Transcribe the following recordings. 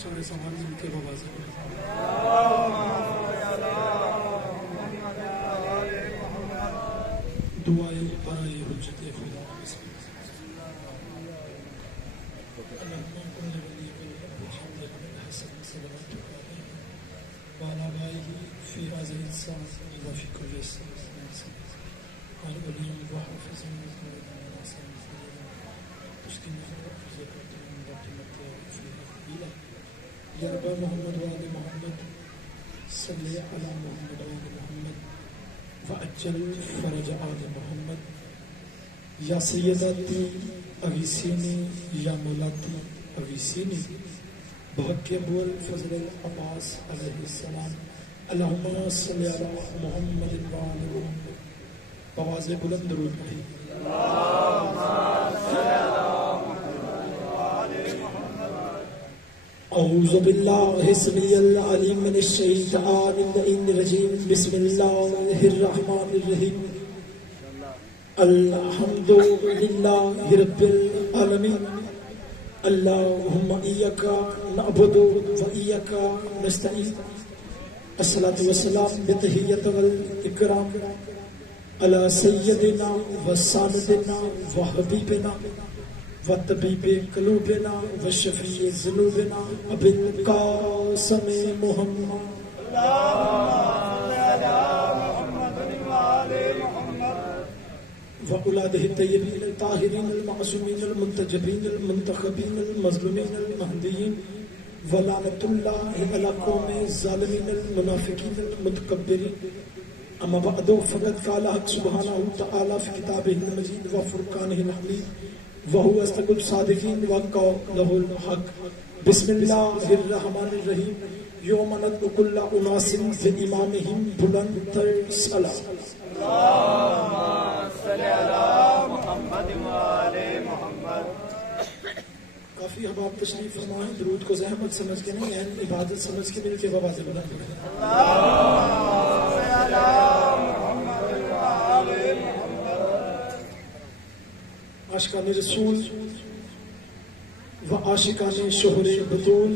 سارے سوال مل کے بواز دعائیں برائے حجت خدا بالا بائی فی هذه الساعة وفي كل ساعة قال وليم وحافظ یا رب محمد وآل محمد صلی علی محمد وآل محمد وعجل فرج آل محمد یا سیداتی اغیثینی یا مولاتی اغیثینی بحق ابو الفضل العباس علیہ السلام اللہم صلی علی محمد وآل محمد بواز بلند درود پڑھی اعوذ باللہ السمیع العلیم من الشیطان الرجیم بسم اللہ الرحمن الرحیم الحمد للہ رب العالمین اللہم ایاک نعبد و ایاک نستعین الصلاۃ والسلام بتحیۃ والاکرام علی سیدنا و سندنا و حبیبنا وطبیب قلوبنا وشفیع ذنوبنا ابی القاسم محمد وأولاده الطيبين الطاهرين المعصومين المنتجبين المنتخبين المظلومين المهديين ولعنة الله على قوم الظالمين المنافقين المتكبرين أما بعد فقد قال حق سبحانه وتعالى في كتابه المجيد وفرقانه الحميد وهو أصدق الصادقين وقوله الحق بسم الله الرحمن الرحيم يوم ندعو كل أناس بإمامهم بلند الصلاة اللهم صل على محمد وآل محمد. کافی احباب تشریف فرمائیں، درود کو زحمت سمجھ کے نہیں اہم عبادت سمجھ کے مل کے بواز بلند کریں. اللهم صل على محمد وآل محمد. عاشقان رسول و عاشقان شہر بطول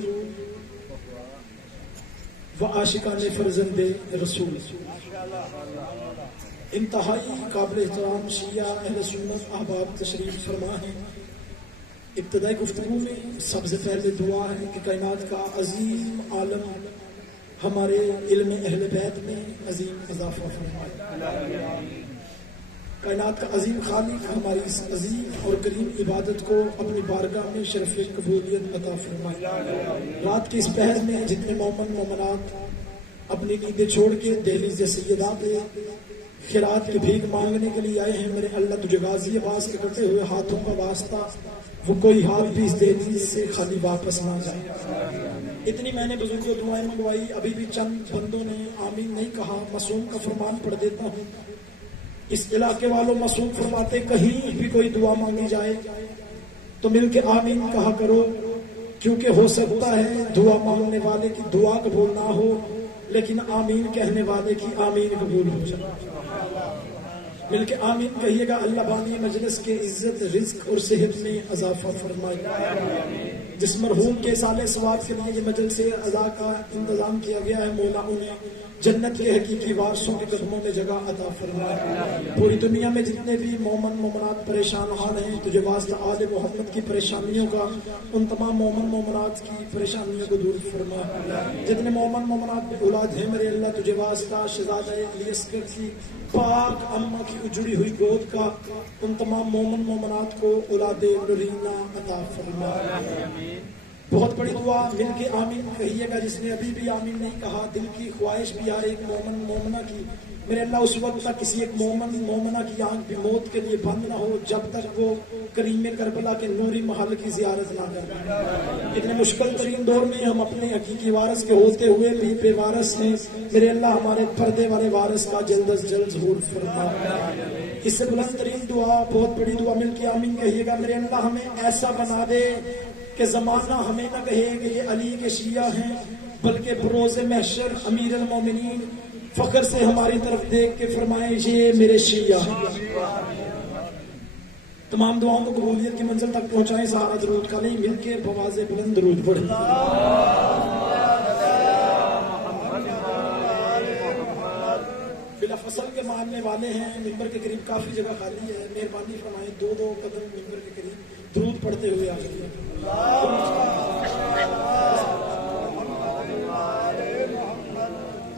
و عاشقان فرزند رسول، انتہائی قابل احترام شیعہ اہل سنت احباب تشریف فرما ہے. ابتدائی گفتگو میں سب سے پہلے دعا ہے کہ کائنات کا عظیم عالم ہمارے علم اہل بیت میں عظیم اضافہ فرمائے. کائنات کا عظیم خالق ہماری اس عظیم اور کریم عبادت کو اپنی بارگاہ میں شرف قبولیت عطا فرمائے. رات کے اس پہر میں جتنے مومن مومنات اپنی نیندیں چھوڑ کے دہلیز سیدات خیرات کی بھیک مانگنے کے لیے آئے ہیں، میرے اللہ تجھے غازی عباس کے کٹے ہوئے ہاتھوں کا واسطہ وہ کوئی ہاتھ بھی اس دہلیز سے خالی واپس نہ جائے. اتنی میں نے بزرگوں دعائیں منگوائی، ابھی بھی چند بندوں نے آمین نہیں کہا. معصوم کا فرمان پڑھ دیتا ہوں. اس علاقے والوں معصوم فرماتے کہیں بھی کوئی دعا مانگی جائے تو مل کے آمین کہا کرو، کیونکہ ہو سکتا ہے دعا مانگنے والے کی دعا قبول نہ ہو لیکن آمین کہنے والے کی آمین قبول ہو جائے. مل کے آمین کہیے گا. اللہ بانی مجلس کے عزت رزق اور صحت میں اضافہ فرمائے. جس مرحوم کے سال ثواب کے لیے یہ مجلس ادا کا انتظام کیا گیا ہے، مولا انہیں جنت کے حقیقی وارثوں کے قدموں میں جگہ عطا فرمائے. پوری دنیا میں جتنے بھی مومن مومنات پریشان حال ہیں، تجھے واسطہ آل محمد کی پریشانیوں کا ان تمام مومن مومنات کی پریشانیوں کو دور فرمائے. جتنے مومن مومنات میں اولاد ہیں میرے اللہ تجھے واسطہ شہزادہ علی اصغر کی پاک اماں کی اجڑی ہوئی گود کا ان تمام مومن مومنات کو اولاد نورینہ عطا فرمائے. بہت بڑی دعا مل کے آمین کہیے گا. جس نے ابھی بھی آمین نہیں کہا، دل کی خواہش بھی ہر ایک مومن مومنہ کی میرے اللہ اس وقت تک کسی ایک مومن مومنہ کی آنکھ بھی موت کے لیے بند نہ ہو جب تک وہ کریم کربلا کے نوری محل کی زیارت نہ کرے. اتنے مشکل ترین دور میں ہم اپنے حقیقی وارث کے ہوتے ہوئے بھی بے وارث ہیں، میرے اللہ ہمارے پردے والے وارث کا جلد از جلد ظہور فرما. اس سے بلند ترین دعا، بہت بڑی دعا مل کے آمین کہیے گا. میرے اللہ ہمیں ایسا بنا دے کہ زمانہ ہمیں نہ کہے کہ یہ علی کے شیعہ ہیں، بلکہ بروز محشر امیر المومنین فخر سے ہماری طرف دیکھ کے فرمائے یہ میرے شیعہ ہیں. تمام دعاؤں کو قبولیت کی منزل تک پہنچائیں سارا درود کا نہیں مل کے بواز بلند درود پڑھیں. بلا فصل کے ماننے والے ہیں, ممبر کے قریب کافی جگہ خالی ہے, مہربانی فرمائیں 2 قدم ممبر کے قریب درود پڑھتے ہوئے آگے.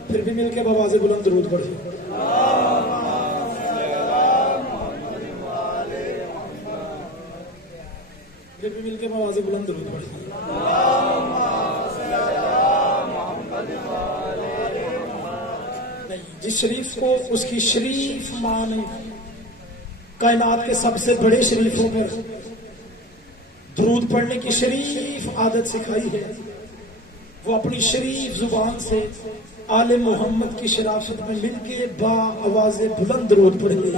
پھر بھی مل کے بواز بلند درود پڑھیں. پھر بھی مل کے بواز بلند درود پڑھیں. جس شریف کو اس کی شریف ماں نے کائنات کے سب سے بڑے شریفوں پر درود پڑھنے کی شریف عادت سکھائی ہے, وہ اپنی شریف زبان سے آل محمد کی شرافت میں مل کے با آواز بلند درود پڑھیں گے.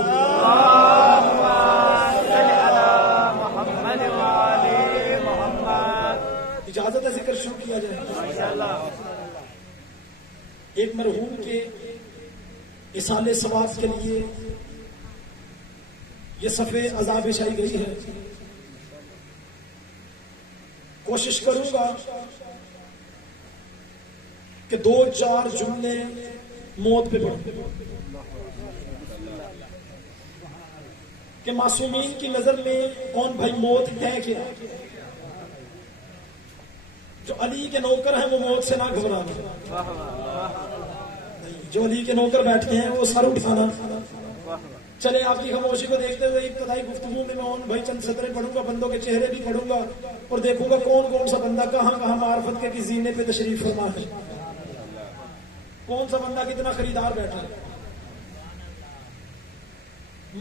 اجازت ہے ذکر شروع کیا جائے. ایک مرحوم کے اصال ثواب کے لیے یہ صفحے عذاب بچھائی گئی ہے. کوشش کروں گا کہ 2-4 جملے موت پہ پڑھوں کہ معصومین کی نظر میں کون بھائی موت ہے کیا. جو علی کے نوکر ہیں وہ موت سے نہ گھبرانا, جو علی کے نوکر بیٹھے ہیں وہ سر اٹھانا. چلے آپ کی خاموشی کو دیکھتے ہوئے ابتدائی گفتگو میں ان بھائی چند سطریں پڑھوں گا, بندوں کے چہرے بھی پڑھوں گا اور دیکھوں گا کون سا بندہ کہاں معرفت کے زینے پہ تشریف فرما ہے, کون سا بندہ کتنا خریدار بیٹھا ہے.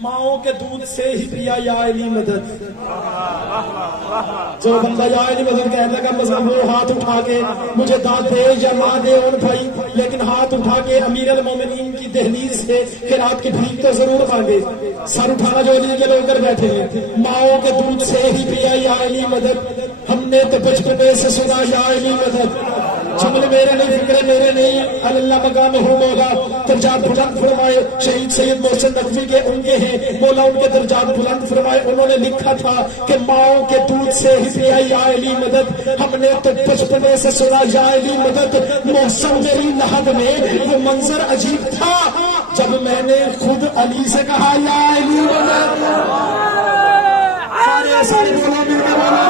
ماؤں کے دودھ سے ہی پیا یا علی مدد. جو بندہ یا علی مدد کہنے لگا مذہب وہ ہاتھ اٹھا کے مجھے داد دے یا ماں دے اور بھائی, لیکن ہاتھ اٹھا کے امیر المومنین کی دہلیز سے پھر آپ کی بھیک تو ضرور مانگے. سر اٹھانا جو علی کے لوگ کر بیٹھے ہیں. ماؤں کے دودھ سے ہی پیا یا علی مدد, ہم نے تو بچپنے سے سنا یا علی مدد. جملے میرے نہیں, فکرے میرے نہیں, اللہ مقام ہو مولا درجات بلند فرمائے. شہید سید محسن نقوی کے ان کے ہیں, مولا ان کے درجات بلند فرمائے. انہوں نے لکھا تھا کہ ماؤں کے دودھ سے ہی پیا یا علی مدد, ہم نے تو بچپنے سے سنا یا علی مدد. محسن میری لحد میں وہ منظر عجیب تھا جب میں نے خود علی سے کہا یا علی مدد. سارے بولا مل کے بولا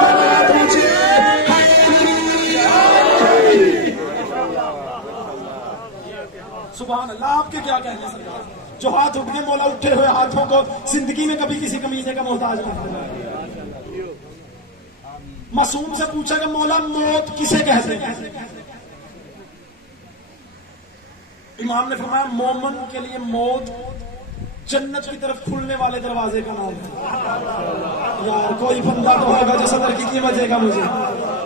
سبحان اللہ. آپ کے کیا کہنے سے جو ہاتھ اٹھ کے مولا اٹھے ہوئے ہاتھوں کو زندگی میں کبھی کسی کمینے کا محتاج نہیں. معصوم سے پوچھا کہ مولا موت کسے کہتے ہیں. امام نے فرمایا مومن کے لیے موت جنت کی طرف کھلنے والے دروازے کا نام ہے. یار کوئی بندہ تو ہوگا جو صدر کی قیمت دے گا مجھے.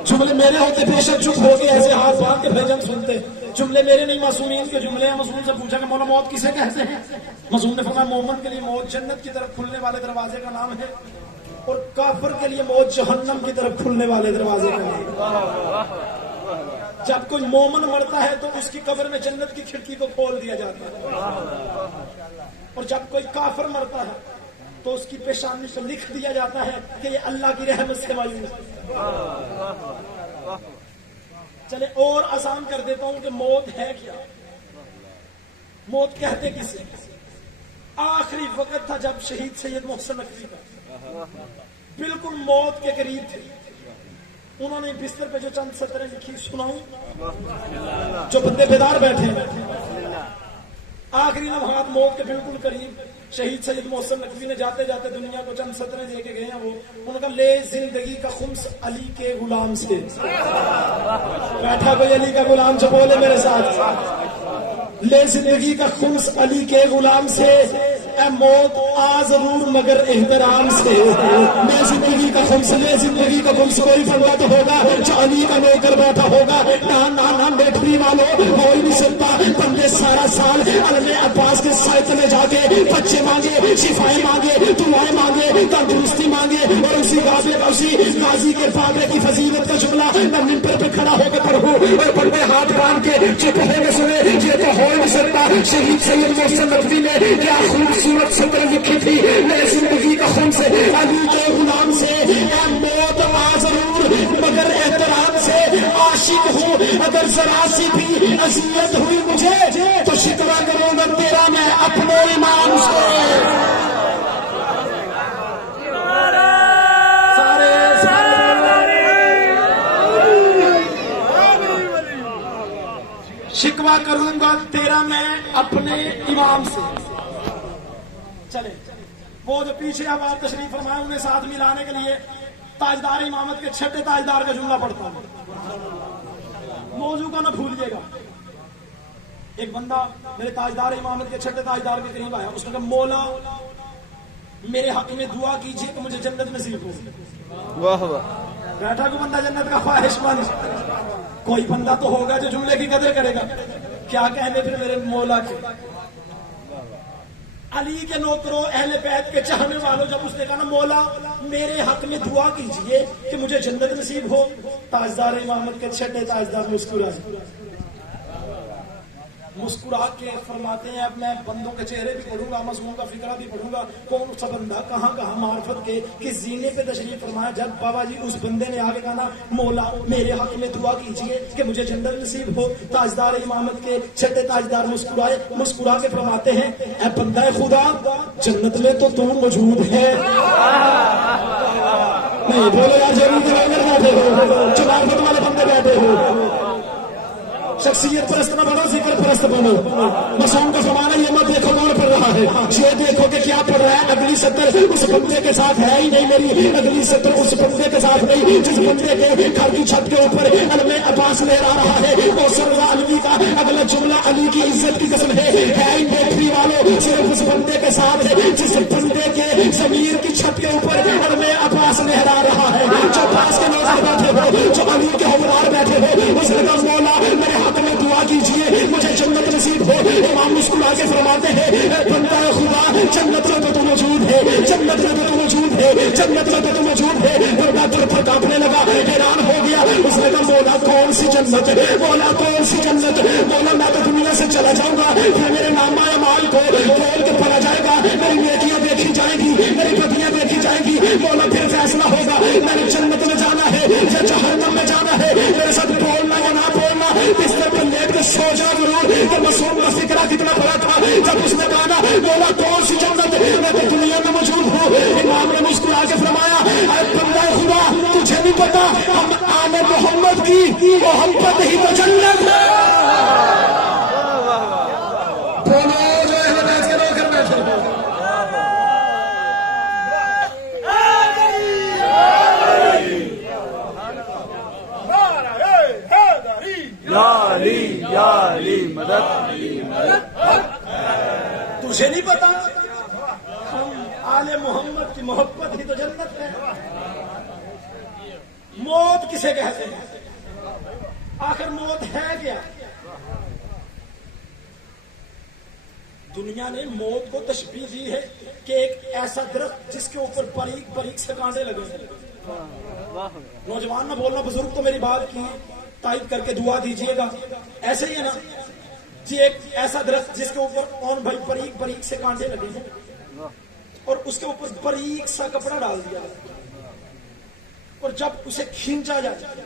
جملے میرے ہوتے بے شک چپ ہو کے ایسے ہاتھ باندھ کے بھیجن سنتے. جملے میرے نہیں, معصومین کے جملے ہیں. معصوم سے پوچھا کہ مولا موت کسے کہتے ہیں. معصوم نے فرمایا مومن کے لیے موت جنت کی طرف کھلنے والے دروازے کا نام ہے, اور کافر کے لیے موت جہنم کی طرف کھلنے والے دروازے کا نام ہے. جب کوئی مومن مرتا ہے تو اس کی قبر میں جنت کی کھڑکی کو کھول دیا جاتا ہے, اور جب کوئی کافر مرتا ہے تو اس کی پیشانی سے لکھ دیا جاتا ہے کہ یہ اللہ کی رحمت سے مایوس ہے. چلے اور آسان کر دیتا ہوں کہ موت ہے کیا. موت کہتے کسے. آخری وقت تھا جب شہید سید محسن نقوی کا بالکل موت کے قریب تھے. انہوں نے بستر پہ جو چند سطریں لکھی سناؤں, جو بندے بیدار بیٹھے ہیں. آخری لمحات موت کے بالکل قریب شہید سید محسن نقوی نے جاتے جاتے دنیا کو چند سطریں دے کے گئے ہیں. وہ ان کا لے زندگی کا خمس علی کے غلام سے. بیٹھا کوئی علی کا غلام جو بولے میرے ساتھ, لے زندگی کا خمس علی کے غلام سے, اے موت آ ضرور مگر احترام سے. میں زندگی کا خمس, لے زندگی کا خمس. کوئی بندہ تو ہوگا جو علی کا نوکر بیٹھا ہوگا. نہ بیٹھنی والوں ہو ہی نہیں سکتا. بندے سارا سال علم عباس کے سائے تلے جا کے بچے مانگے, شفائیں مانگے, دعائیں مانگے, تندرستی مانگے, اور اسی غازی کے بابے کی فضیلت کا جملہ میں ممبر پہ کھڑا ہو کے پڑھوں اور میں ہاتھ باندھ کے چپ ہو کے سنے یہ تو ہو نہیں سکتا. شہید سید محسن ندوی نے کیا خوبصورت سطر لکھی تھی میرے زندگی کا خون سے علی کے غلام سے اے موت آ ضرور مگر احترام سے عاشق ہوں اگر ذرا سی بھی اذیت ہوئی مجھے تو شکوہ کروں گا تیرا میں اپنے امام سے. شکوہ کروں گا تیرا میں اپنے امام سے. چلے وہ جو پیچھے اب آپ تشریف فرمائے انہیں ساتھ ملانے کے لیے تاجدار امامت کے چھٹے تاجدار کا جملہ پڑھتا ہوں. موضوع کا نہ بھولیے گا. ایک بندہ میرے تاجدار امامت کے چھٹے تاجدار کے قریب آیا. اس نے کہا مولا میرے حق میں دعا کیجیے کہ مجھے جنت نصیب ہو. واہ واہ. بیٹھا کوئی بندہ جنت کا خواہش مند, کوئی بندہ تو ہوگا جو جملے کی قدر کرے گا. کیا کہنے پھر میرے مولا کے. علی کے نوکروں اہل بیت کے چاہنے والوں جب اس نے کہا نا مولا میرے حق میں دعا کیجئے کہ مجھے جنت نصیب ہو, تاجدار امامت کے چھٹے تاجدار مسکرا کے فرماتے ہیں اب میں بندوں کے چہرے بھی پڑھوں گا, معصوموں کا فکرہ بھی پڑھوں گا, کون سا بندہ کہاں کہاں معرفت کے کس زینے پہ تشریف فرمایا. جب بابا جی اس بندے نے آگے کہا نا مولا میرے حق میں دعا کیجئے کہ مجھے جنت نصیب ہو, تاجدار امامت کے چھٹے تاجدار مسکرا کے فرماتے ہیں اے بندہ خدا جنت میں تو تم موجود ہے. نہیں بولو یار ضرور بیٹھے ہو, چنارفت والے بندے بیٹھے ہو. شخصیت پرست نہ بنو, ذکر پرست بنو. مسعود کا زمانہ یہ مت دیکھو کون پڑھ رہا ہے, یہ دیکھو کہ کیا پڑھ رہا ہے. اگلی سطر اس بندے کے ساتھ ہے ہی نہیں, میری اگلی سطر اس بندے کے ساتھ نہیں جس بندے کے گھر کی چھت کے اوپر علم عباس لہرا رہا ہے. وہ سرزا علی کا اگلا جملہ علی کی عزت کی قسم ہے ہی بیٹری والوں صرف اس بندے کے ساتھ ہے جس بندے کے ضمیر کی چھت کے اوپر علم عباس لہرا رہا ہے. جو عباس کے نوکر بیٹھے ہو, جو علی کے حکمران بیٹھے ہو, اس نے کہا مولا میرے میں دعا کیجئے مجھے جنت نصیب ہو. امام مسکرا کے فرماتے ہیں اے بندہ خدا جنت میں تو موجود ہے, جنت میں تو موجود ہے, جنت میں تو موجود ہے. بندہ در پر کانپنے لگا, حیران ہو گیا. اس نے کہا مولا کون سی جنت, مولا کون سی جنت. مولا میں تو دنیا سے چلا جاؤں گا, پھر میرے نامہ اعمال کو کھول کے پڑھا جائے گا, میری نیکیاں دیکھی جائیں گی, میری بدیاں دیکھی جائیں گی. مولا پھر فیصلہ ہوگا میں نے جنت میں جانا ہے یا جہنم میں جانا ہے. میرے ساتھ بولنا یا نہ بولنا بستر پر لیٹ کے سو جا ضرور. کہ معصوم کا فکرہ کتنا بڑا تھا جب اس نے کہا مولا کون سی جنت, میں تو دنیا میں موجود ہوں. امام نے مسکرا کے فرمایا اے بندہ خدا تجھے نہیں پتا ہم آل محمد کی محبت ہی تو جنت ہے. بولو جو اہل بیت کے نوکر بیٹھے ہو. تجھے نہیں پتا ہم آل محمد کی محبت ہی تو جنت ہے. موت کسے کہتے ہیں, آخر موت ہے کیا. دنیا نے موت کو تشبیہ دی ہے کہ ایک ایسا درخت جس کے اوپر باریک باریک سے کانٹے لگے ہیں. نوجوان نہ بولنا, بزرگ تو میری بات کی تائید کر کے دعا دیجئے گا. ایسے ہی ہے نا جی, ایک ایسا درخت جس کے اوپر کون بھائی باریک باریک سے کانٹے لگے ہیں اور اس کے اوپر باریک سا کپڑا ڈال دیا اور جب اسے کھینچا جاتا ہے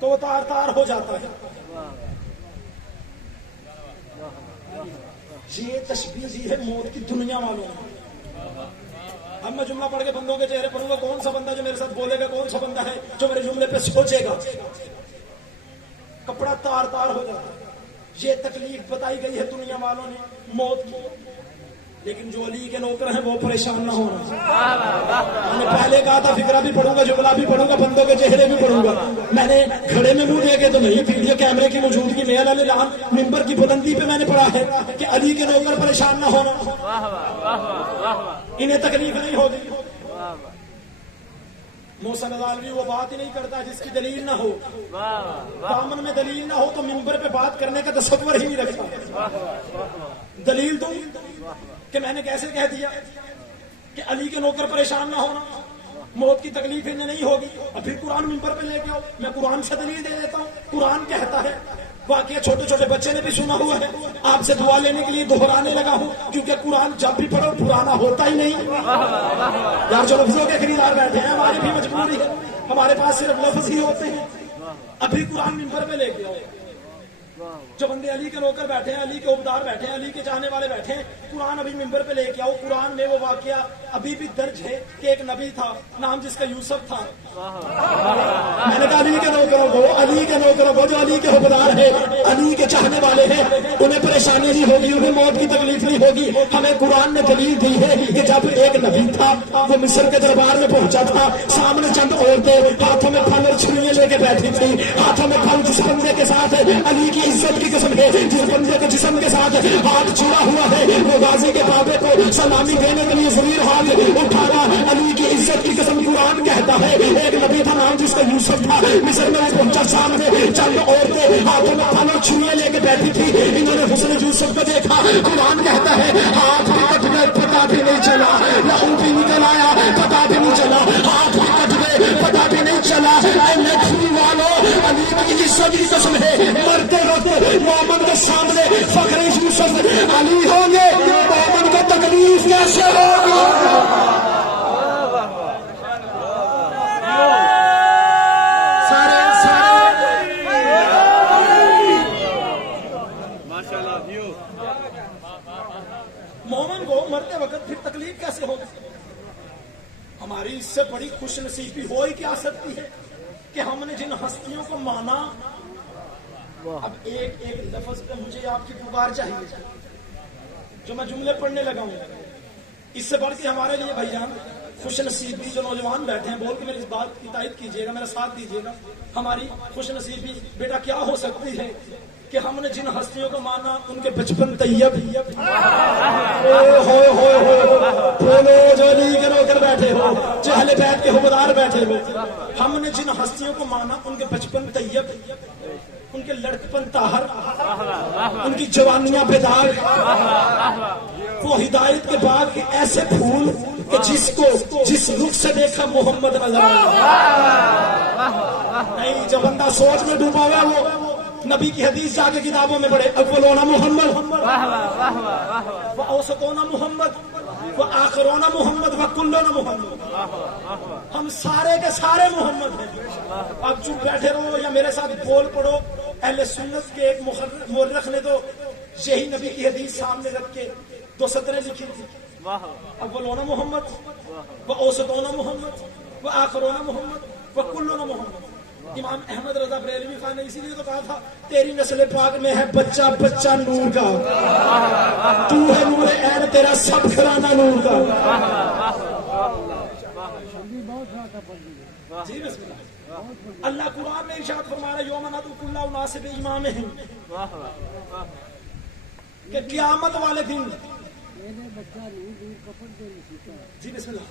تو وہ تار تار ہو جاتا ہے. یہ تشبیہ دی ہے موت کی دنیا والوں نے. اب میں جملہ پڑھ کے بندوں کے چہرے پڑھوں گا, کون سا بندہ جو میرے ساتھ بولے گا, کون سا بندہ ہے جو میرے جملے پہ سوچے گا. کپڑا تار تار ہو جاتا ہے. یہ تکلیف بتائی گئی ہے دنیا والوں نے موت کی, لیکن جو علی کے نوکر ہیں وہ پریشان نہ ہونا. میں نے پہلے کہا تھا فکرہ بھی پڑھوں گا, جملہ بھی پڑھوں گا, بندوں کے چہرے بھی پڑھوں گا. میں نے کھڑے میں منہ دے کے تو نہیں, ویڈیو کیمرے کی موجودگی میں علیہ ممبر کی بلندی پہ میں نے پڑھا ہے کہ علی کے نوکر پریشان نہ ہونا, انہیں تکلیف نہیں ہوگی. موسیٰ نظالوی وہ بات ہی نہیں کرتا جس کی دلیل نہ ہو. دامن میں دلیل نہ ہو تو ممبر پہ بات کرنے کا تصور ہی نہیں رکھتا. دلیل تو کہ میں نے کیسے کہہ دیا کہ علی کے نوکر پریشان نہ ہونا. موت کی تکلیف انہیں نہیں ہوگی، اور پھر قرآن ممبر پہ لے کے آؤ. میں قرآن سے دلیل دے دیتا ہوں. قرآن کہتا ہے، واقعہ چھوٹے چھوٹے بچے نے بھی سنا ہوا ہے، آپ سے دعا لینے کے لیے دہرانے لگا ہوں، کیونکہ قرآن جب بھی پڑھو پرانا ہوتا ہی نہیں. یار جو لفظوں کے خریدار بیٹھے ہیں، ہماری بھی مجبوری ہے، ہمارے پاس صرف لفظ ہی ہوتے ہیں. ابھی قرآن ممبر پہ لے کے آؤ. جو بندے علی کے نوکر بیٹھے ہیں، علی کے عہدیدار بیٹھے ہیں، علی کے چاہنے والے بیٹھے ہیں، قرآن ابھی ممبر پہ لے کے آؤ. قرآن میں وہ واقعہ ابھی بھی درج ہے کہ ایک نبی تھا، نام جس کا یوسف تھا. میں نے کہا علی کے نوکروں کو، علی کے نوکروں کو جو علی کے عہدیدار ہیں، علی کے چاہنے والے ہیں، انہیں پریشانی نہیں ہوگی، انہیں موت کی تکلیف نہیں ہوگی. ہمیں قرآن نے دلیل دی ہے کہ جب ایک نبی تھا، وہ مصر کے دربار میں پہنچا تھا، سامنے چند عورتیں ہاتھوں میں پھل اور چھریاں لے کے بیٹھی تھی. ہاتھوں میں پھل جس بندے کے ساتھ علی کی عزت کی قسم ہے، جس بندے کے جسم کے ساتھ ہاتھ جڑا ہوا ہے، وہ غازی کے بابے کو سلامی دینے کے لیے ضرور ہاتھ اٹھانا. علی کی عزت کی قسم قرآن کہتا ہے ایک نبی تھا، نام جس کا یوسف تھا، مصر میں پہنچا، سامنے چند عورتیں ہاتھوں میں پھل اور چھریاں لے کے بیٹھی تھی. انہوں نے حسن یوسف کو دیکھا. قرآن کہتا ہے ہاتھ بھی کٹ گئے، پتا بھی نہیں چلا، لہو بھی نکل آیا، پتا بھی نہیں چلا، ہاتھ بھی کٹ گئے، پتا بھی نہیں چلا. والوں علی کی عزت کی قسم ہے، مرتے وقت مومن کے سامنے فخر یوسف علی ہوں گے، مومن کو تکلیف کیسے ہوگی؟ مومن کو مرتے وقت پھر تکلیف کیسے ہوگی؟ ہماری اس سے بڑی خوش نصیبی ہو ہی کیا سکتی ہے کہ ہم نے جن ہستیوں کو مانا. اب ایک ایک لفظ پہ مجھے آپ کی پکار چاہیے جو میں جملے پڑھنے لگا ہوں. اس سے بڑھ کے ہمارے لیے بھائی جان خوش نصیبی جو نوجوان بیٹھے ہیں، بول کے میری اس بات کی تائید کیجیے گا، میرا ساتھ دیجیے گا. ہماری خوش نصیبی بیٹا کیا ہو سکتی ہے کہ ہم نے جن ہستیوں کو مانا ان کے بچپن طیب. بولو جو علی کے نوکر بیٹھے ہو، جو اہل بیت کے عہدیدار بیٹھے ہو، ہم نے جن ہستیوں کو مانا ان کے بچپن طیب، ان کے لڑکپن طاہر، ان کی جوانیاں بیدار، وہ ہدایت کے بعد کے ایسے پھول کہ جس رخ سے دیکھا محمد نظر آیا. نہیں، جو بندہ سوچ میں ڈوبا ہوا وہ نبی کی حدیث جا کے کتابوں میں پڑھے. اولونا محمد و اوسطونا محمد و آخرونا محمد و کلونا محمد. ہم سارے کے سارے محمد ہیں. اب چپ بیٹھے رہو یا میرے ساتھ بول پڑھو. اہل سنت کے ایک مورخ نے تو یہی نبی کی حدیث سامنے رکھ کے 2 سطریں لکھی تھی. اولونا محمد و اوسطونا محمد و آخرونا محمد و کلونا محمد. امام احمد رضا بریلوی خان نے اسی لیے تو کہا تھا تیری نسل پاک میں ہے بچہ بچہ نور کا، تو ہے نور عین، تیرا سب گھرانہ نور کا. جی بسم اللہ. اللہ قرآن میں ارشاد فرما رہا ہے یوم ندعو کل اناس بامامہم، کہ قیامت والے دن. جی بسم اللہ.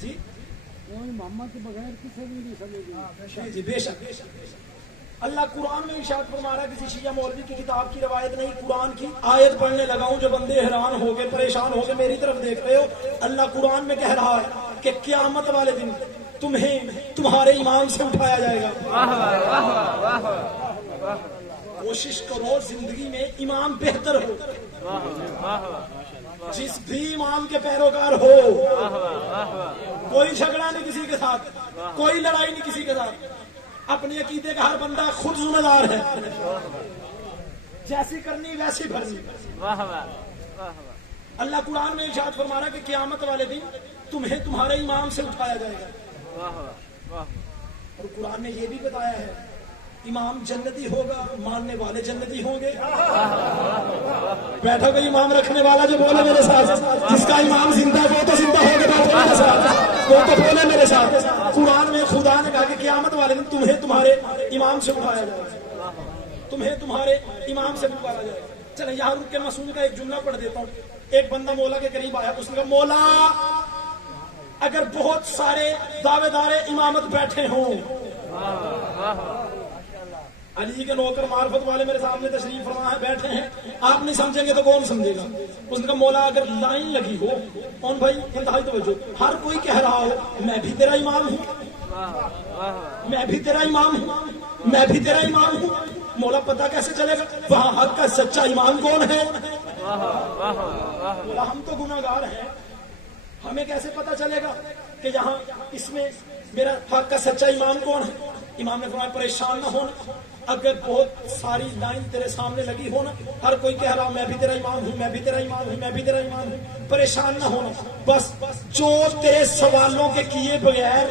جی محمد کے بغیر کسی بھی نہیں سمجھے. جی بے شک. اللہ قرآن میں ارشاد فرما رہا ہے، کسی شیعہ مولوی کی کتاب کی روایت نہیں، قرآن کی آیت پڑھنے لگا ہوں. جو بندے حیران ہو گئے، پریشان ہو گئے، میری طرف دیکھ رہے ہو. اللہ قرآن میں کہہ رہا ہے کہ قیامت والے دن تمہیں تمہارے امام سے اٹھایا جائے گا. کوشش کرو زندگی میں امام بہتر ہو، جس بھی امام کے پیروکار ہو. کوئی جھگڑا نہیں کسی کے ساتھ، کوئی لڑائی نہیں کسی کے ساتھ. اپنے عقیدے کا ہر بندہ خود ذمہ دار ہے، جیسی کرنی ویسی بھرنی. اللہ قرآن میں ارشاد فرما رہا ہے کہ قیامت والے دن تمہیں تمہارے امام سے اٹھایا جائے گا. اور قرآن نے یہ بھی بتایا ہے امام جنتی ہوگا، ماننے والے جنتی ہوں گے. بیٹھا کوئی امام رکھنے والا جو بولے میرے ساتھ، جس کا امام زندہ وہ تو زندہ ہوگا، بیٹھو میرے ساتھ، وہ تو بولے میرے ساتھ. قرآن میں خدا نے کہا کہ قیامت والے دن تمہیں تمہارے امام سے اٹھایا جائے گا، تمہیں تمہارے امام سے پکارا جائے گا. چلے یہاں رک کے مسعود کا ایک جملہ پڑھ دیتا ہوں. ایک بندہ مولا کے قریب آیا، اس نے کہا مولا اگر بہت سارے دعوے دار امامت بیٹھے ہوں، علی کے نوکر معرفت والے میرے سامنے تشریف فرما ہے، بیٹھے ہیں، آپ نہیں سمجھیں گے تو کون سمجھے گا؟ اس نے کہا مولا اگر لائن لگی ہو، کون بھائی انتہائی توجہ، ہر کوئی کہہ رہا ہو میں بھی تیرا امام ہوں، میں بھی تیرا امام ہوں، میں بھی تیرا امام ہوں، مولا پتہ کیسے چلے گا وہاں حق کا سچا امام کون ہے؟ مولا ہم تو گناہگار ہیں، ہمیں کیسے پتہ چلے گا کہ یہاں اس میں میرا حق کا سچا امام کون ہے؟ امام نے فرمایا پریشان نہ ہونا، اگر بہت ساری لائن تیرے سامنے لگی ہو نا، ہر کوئی کہہ رہا میں بھی تیرا امام ہوں، میں بھی تیرا امام ہوں، میں بھی تیرا امام ہوں، پریشان نہ ہونا، بس جو تیرے سوالوں کے کیے بغیر،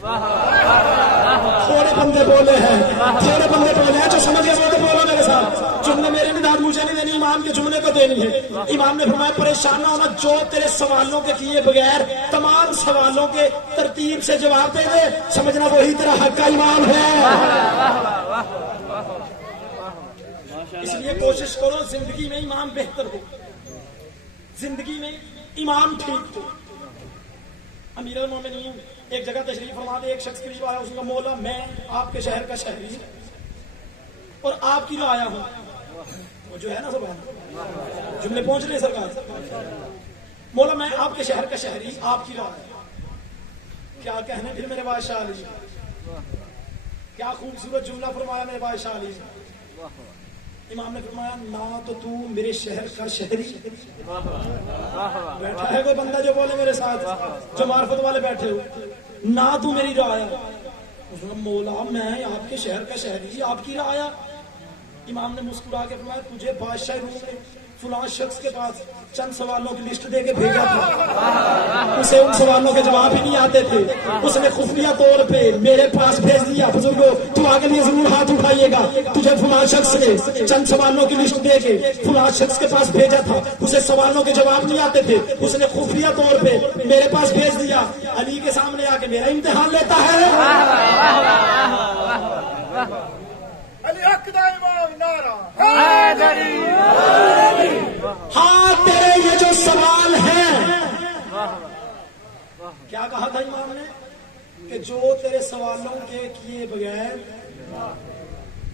تھوڑے بندے بولے ہیں، تھوڑے بندے بولے ہیں جو سمجھ گئے وہ تو بولو میرے ساتھ، جملے میرے مداد مجھے نہیں دینی، امام کے جملے کو دینی ہے۔ امام نے فرمایا پریشان نہ ہونا، جو تیرے سوالوں کے کیے بغیر تمام سوالوں کے ترتیب سے جواب دے دے، سمجھنا وہی تیرا حق کا امام ہے۔ اس لیے کوشش کرو زندگی میں امام بہتر ہو، زندگی میں امام ٹھیک ہو۔ امیر المومنین ایک جگہ تشریف فرما دے، ایک شخص قریب آیا، اس نے کہا مولا میں آپ کے شہر کا شہری اور آپ کی رعایا ہوں، وہ جو ہے نا سبحان جملے پہنچ رہے ہیں سرکار، مولا میں آپ کے شہر کا شہری، آپ کی رعایا، کیا کہنے پھر میرے بادشاہ علی، کیا خوبصورت جملہ فرمایا میرے بادشاہ علی۔ امام نے فرمایا نہ تو تو میرے شہر کا شہری، بیٹھا ہے کوئی بندہ جو بولے میرے ساتھ، جو معرفت والے بیٹھے ہو، نہ تو میری رعایا، مولا میں آپ کے شہر کا شہری، آپ کی رعایا۔ امام نے مسکرا کے فرمایا تجھے بادشاہ روم نے فلاں شخص کے پاس چند سوالوں کی لسٹ دے کے بھیجا تھا، اسے ان سوالوں کے جواب ہی نہیں آتے تھے، اس نے خفیہ طور پہ میرے پاس بھیج دیا، بزرگوں تو آگے لیے ضرور ہاتھ اٹھائیے گا، تجھے فلاں شخص نے چند سوالوں کی لسٹ دے کے فلاں شخص کے پاس بھیجا تھا، اسے سوالوں کے جواب نہیں آتے تھے، اس نے خفیہ طور پہ میرے پاس بھیج دیا، علی کے سامنے آ کے میرا امتحان لیتا ہے۔ علی حق دا امام نعرہ ہاں تیرے یہ جو سوال ہیں، کیا کہا تھا امام نے کہ جو تیرے سوالوں کے کیے بغیر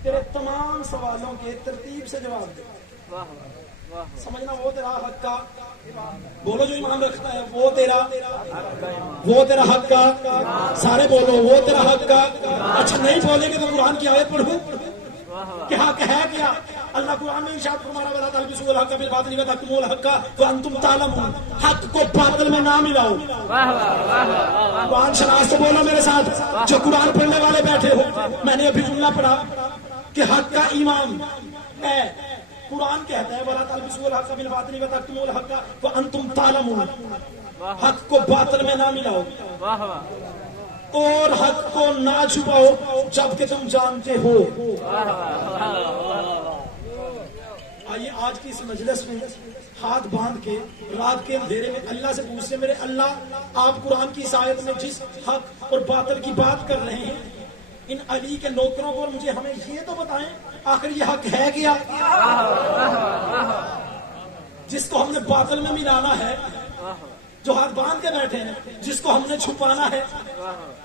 تیرے تمام سوالوں کے ترتیب سے جواب دے، سمجھنا وہ تیرا حق کا، بولو جو امام رکھتا ہے وہ تیرا حق کا، سارے بولو وہ تیرا حق کا۔ اچھا نہیں بولے گے تو قرآن کی آیت پڑھو کہ حق ہے کیا؟ اللہ قرآن میں ارشاد فرمایا ولا تلبسوا الحق بالباطل وتكتموا الحق وانتم تعلمون، حق کو باطل میں نہ ملاؤ۔ قرآن شناس سے بولو میرے ساتھ، جو قرآن پڑھنے والے بیٹھے ہو، میں نے ابھی جملہ پڑھا کہ حق کا امام ہے، قرآن کہتا ہے ولا تلبسوا الحق بالباطل وتكتموا الحق وانتم تعلمون، حق کو باطل میں نہ ملاؤ اور حق کو نہ چھپاؤ جبکہ تم جانتے ہو۔ آئیے آج کی اس مجلس میں ہاتھ باندھ کے رات کے اندھیرے میں اللہ سے پوچھتے میرے اللہ آپ قرآن کی اس آیت میں جس حق اور باطل کی بات کر رہے ہیں، ان علی کے نوکروں کو مجھے ہمیں یہ تو بتائیں آخر یہ حق ہے کیا جس کو ہم نے باطل میں ملانا ہے، جو ہاتھ باندھ کے بیٹھے ہیں جس کو ہم نے چھپانا ہے۔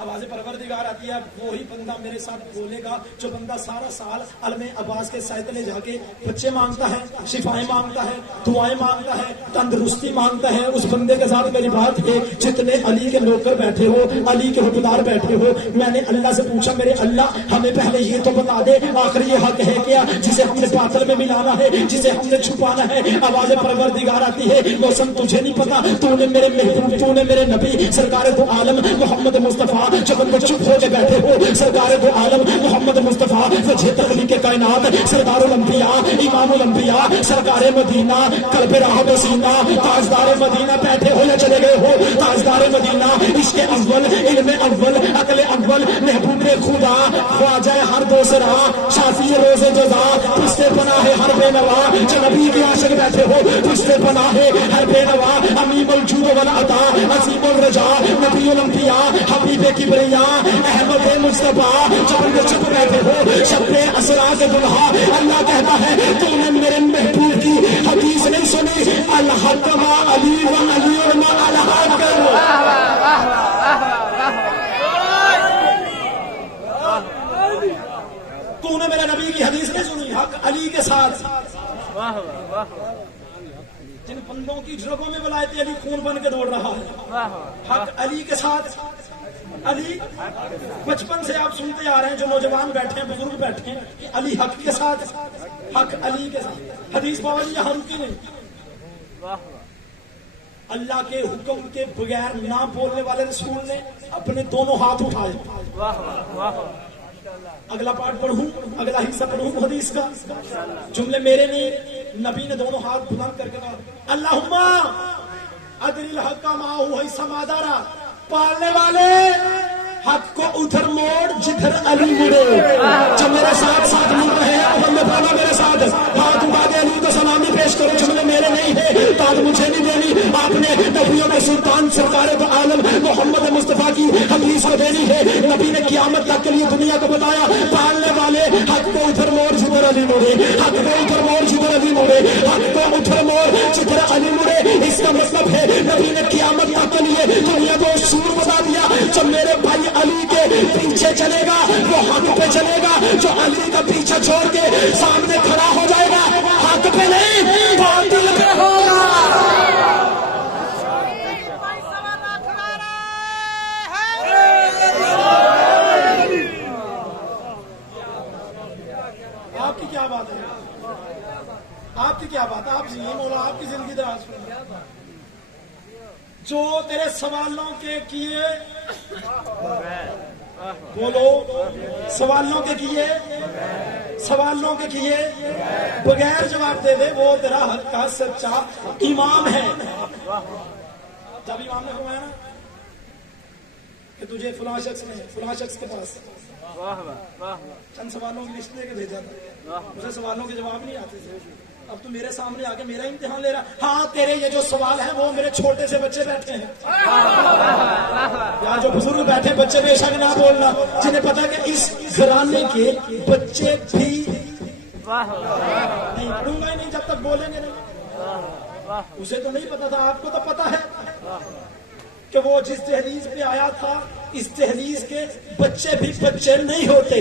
آواز پروردگار آتی ہے، وہی بندہ میرے ساتھ بولے گا جو بندہ سارا سال علم عباس کے سائتلے جا کے بچے مانگتا ہے، شفائیں مانگتا ہے، دعائیں مانگتا ہے، تندرستی مانگتا ہے، اس بندے کے ساتھ میری بات ہے۔ جتنے علی کے نوکر بیٹھے ہو، علی کے حکمدار بیٹھے ہو، میں نے اللہ سے پوچھا میرے اللہ ہمیں پہلے یہ تو بتا دے آخر یہ حق ہے کیا جسے ہم نے باطل میں ملانا ہے، جسے ہم نے چھپانا ہے۔ آواز پروردگار آتی ہے، موسم تجھے نہیں پتا، تو نے میرے محبوب، تو نے میرے نبی سرکار دو عالم محمد مصطفیٰ جب وہ چپ ہو کے بیٹھے ہو، سرکار دو عالم محمد مصطفیٰ وجہ تخلیق کائنات، سردار الانبیاء امام الانبیاء سرکار مدینہ قلب راہ سینہ تاجدار مدینہ بیٹھے ہو یا چلے گئے ہو، تاجدار مدینہ عشق اول علم اول عقل اول محبوب خدا خواجہ ہر دوسرا شافی روز جزا پشت پناہ ہر بے نوا، جو نبی کے عاشق بیٹھے ہو پشت پناہ ہر بے نوا، امیم الجود والعطا عظیم الرجا نبی الانبیاء حبیب کبریا احمد مصطفیٰ، جب چپ بیٹھے ہو شب اسرا کے دلہا، اللہ کہتا ہے تو نے میرے محبوب کی حدیث نہیں سنی، الحق ما علی و علی ما الحق، تو نے میرے حق علی کے ساتھ واہ واہ جن بندوں کی رگوں میں ولایت علی خون بن کے دوڑ رہا ہے، واہ حق علی کے ساتھ علی بچپن سے آپ سنتے آ رہے ہیں، جو نوجوان بیٹھے ہیں، بزرگ بیٹھے ہیں، کہ علی حق کے ساتھ، حق علی کے ساتھ. حدیث باولی یہاں رکی نہیں. اللہ کے حکم کے بغیر نہ بولنے والے رسول نے اپنے دونوں ہاتھ اٹھائے. اگلا پارٹ پڑھوں، اگلا حصہ پڑھوں حدیث کا. جملے میرے نہیں، نبی نے دونوں ہاتھ بلند کر کے کہا اللہم ادری الحق ما هو سمادارا، پالنے والے حق کو ادھر موڑ جدھر علی مڑے. جب میرے ساتھ ساتھ مل رہے ہیں محمد والا میرے ساتھ ہاتھ اٹھا کے علی کو سلامی پیش کرو. جملے میرے نہیں ہے، تاج مجھے نہیں دینی، آپ نے نبیوں کے سلطان سرکار دو عالم محمد مصطفیٰ کی حدیث کو دینی ہے. نبی نے قیامت تک کے لیے دنیا کو بتایا پالنے والے حق کو ادھر موڑ جدھر علی مڑے، حق کو ادھر موڑ جدھر علی مڑے، حق کو ادھر موڑ جدھر علی مڑے. اس کا مطلب ہے نبی نے قیامت تک کے لیے دنیا کو اصول بتا دیا. جب میرے بھائی علی کے پیچھے چلے گا وہ حق پہ چلے گا، جو علی کا پیچھے چھوڑ کے سامنے کھڑا ہو جائے گا حق پہ نہیں باطل پہ ہوگا. آپ کی کیا بات ہے؟ آپ کی کیا بات ہے؟ آپ مولا آپ کی زندگی دراز کریں. جو تیرے سوالوں کے کیے بولو، سوالوں کے کیے، سوالوں کے کیے بغیر جواب دے دے، وہ تیرا حق کا سچا امام ہے. جب امام نے فرمایا نا کہ تجھے فلاں شخص کے پاس چند سوالوں کی لسٹ دے کے بھیجا تھا، اسے سوالوں کے جواب نہیں آتے تھے. اب تو میرے سامنے آ کے میرا امتحان لے رہا. ہاں تیرے یہ جو سوال ہیں وہ میرے چھوٹے سے بچے بیٹھے ہیں، یا جو بزرگ بیٹھے بچے بے شک نہ بولنا، جنہیں پتا کہ اس گھرانے کے بچے بھی نہیں پڑھوں گا ہی نہیں جب تک بولیں گے نہیں. اسے تو نہیں پتا تھا، آپ کو تو پتا ہے کہ وہ جس تحریز پہ آیا تھا اس تحریز کے بچے بھی بچے نہیں ہوتے،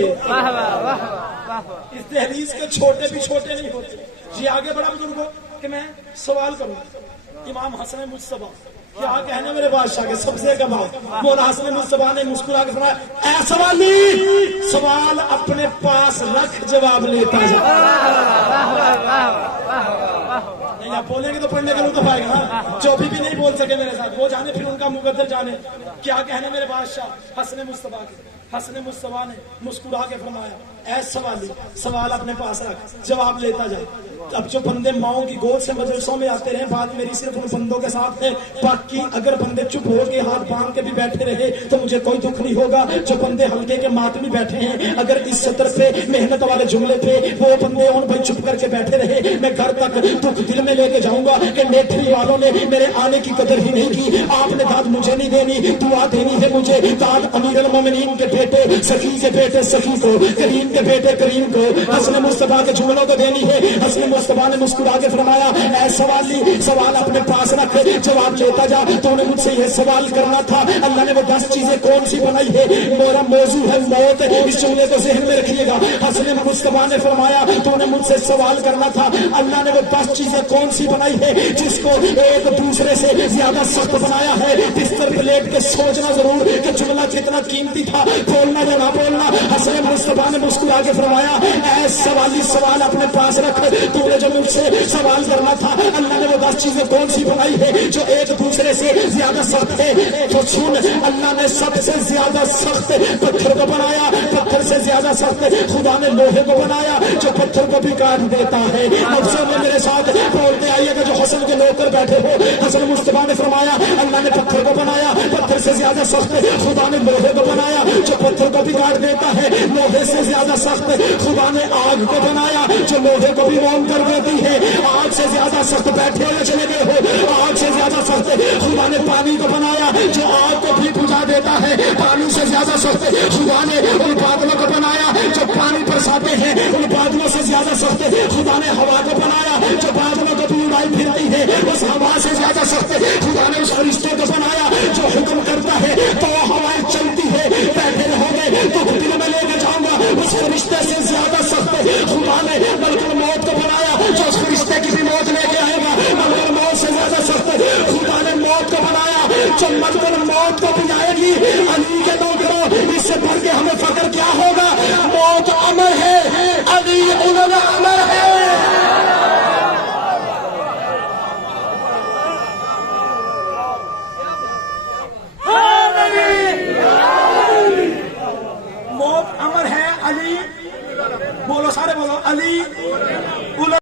اس تحریز کے چھوٹے بھی چھوٹے نہیں ہوتے. جی آگے بڑا بزرگوں کہ میں سوال کروں. امام حسن مصطفیٰ کیا کہنے میرے بادشاہ کے سب سے گواہ مولا حسن مصطفیٰ نے مسکرا کے فرمایا اے سوالی، سوال اپنے پاس رکھ، جواب لیتا جا. نہیں آپ بولیں گے تو پڑھنے کا لطف آئے گا نا. جو بھی نہیں بول سکے میرے ساتھ وہ جانے، پھر ان کا مقدر جانے. کیا کہنے میرے بادشاہ حسن مصطفیٰ کے. حسن مصطفیٰ نے مسکرا کے فرمایا اے سوالی، سوال اپنے پاس رکھ، جواب لیتا جائے. اب جو بندے ماؤں کی گود سے مجلسوں میں آتے رہے، بات میری صرف ان بندوں کے ساتھ ہے، باقی اگر بندے چپ ہو کے ہاتھ باندھ کے بھی بیٹھے رہے تو مجھے کوئی دکھ نہیں ہوگا. جو بندے ہلکے کے ماتمی بیٹھے ہیں، اگر اس سطر پہ محنت والے جملے پہ وہ بندے ان بھائی چپ کر کے بیٹھے رہے، میں گھر تک دکھ دل میں لے کے جاؤں گا کہ نیٹری والوں نے میرے آنے کی قدر ہی نہیں کی. آپ نے داد مجھے نہیں دینی، دعا دینی ہے مجھے. داد امیر المومنین کے بیٹے سخی کے بیٹے سخی کو، کریم کے بیٹے کریم کو، حسن مصطفیٰ کے جملوں کو دینی ہے. حسن مصطفیٰ نے مسکرا کے فرمایا اے سوالی، سوال اپنے پاس رکھ، جواب لیتا جا. تو نے مجھ سے یہ سوال کرنا تھا اللہ نے وہ 10 چیزیں کون سی بنائی ہے؟ میرا موضوع ہے موت. اس جملے کو ذہن میں رکھیے گا. حسن مصطفیٰ نے فرمایا تو نے مجھ سے سوال کرنا تھا اللہ نے وہ 10 چیزیں کون سی بنائی ہے جس کو ایک دوسرے سے زیادہ سخت بنایا ہے. بستر پلیٹ کے سوچنا ضرور کہ جملہ کتنا قیمتی تھا، بولنا یا نہ بولنا. حسن مصطفیٰ نے مسکرا کے فرمایا اے سوالی، سوال اپنے پاس رکھ. تو نے جو مجھ سے سوال کرنا تھا اللہ نے وہ 10 چیزیں کون سی بنائی ہے جو ایک دوسرے سے زیادہ سخت ہے. تو سن، اللہ نے سب سے زیادہ سخت پتھر کو بنایا، پتھر سے زیادہ سخت خدا نے لوہے کو بنایا جو پتھر کو بھی کاٹ دیتا ہے. افسر میں میرے ساتھ بولتے آئیے گا جو حسن کے نوکر بیٹھے ہو. حسن مصطفیٰ نے فرمایا اللہ نے پتھر کو بنایا، پتھر سے زیادہ سخت خدا نے لوہے کو بنایا جو پتھر کو بھی کاٹ دیتا ہے. لوہے سے زیادہ سخت خدا نے آگ کو بنایا جو لوہے کو بھی موم کر دیتی ہے. آگ سے زیادہ سخت بیٹھے ہوئے چلے گئے ہو. آگ سے زیادہ سخت خدا نے پانی کو بنایا جو آگ کو بھی بجھا دیتا ہے. پانی سے زیادہ سخت خدا نے ان بادلوں کو بنایا جو پانی برساتے ہیں. ان بادلوں سے زیادہ سخت خدا نے ہوا کو بنایا جو بادلوں کو بھی اڑائی پھرتی ہے. اس ہوا سے زیادہ سخت خدا نے اس فرشتے کو بنایا جو حکم کرتا ہے تو ہوائیں چلتی ہے. بیٹھے رہو گے تو دل میں لے کے جاؤں گا. اس فرشتے سے زیادہ سخت خدا نے ہمیں فخر کیا ہوگا؟ موت امر ہے، علی علم امر ہے۔ موت امر ہے، علی، بولو سارے بولو، علی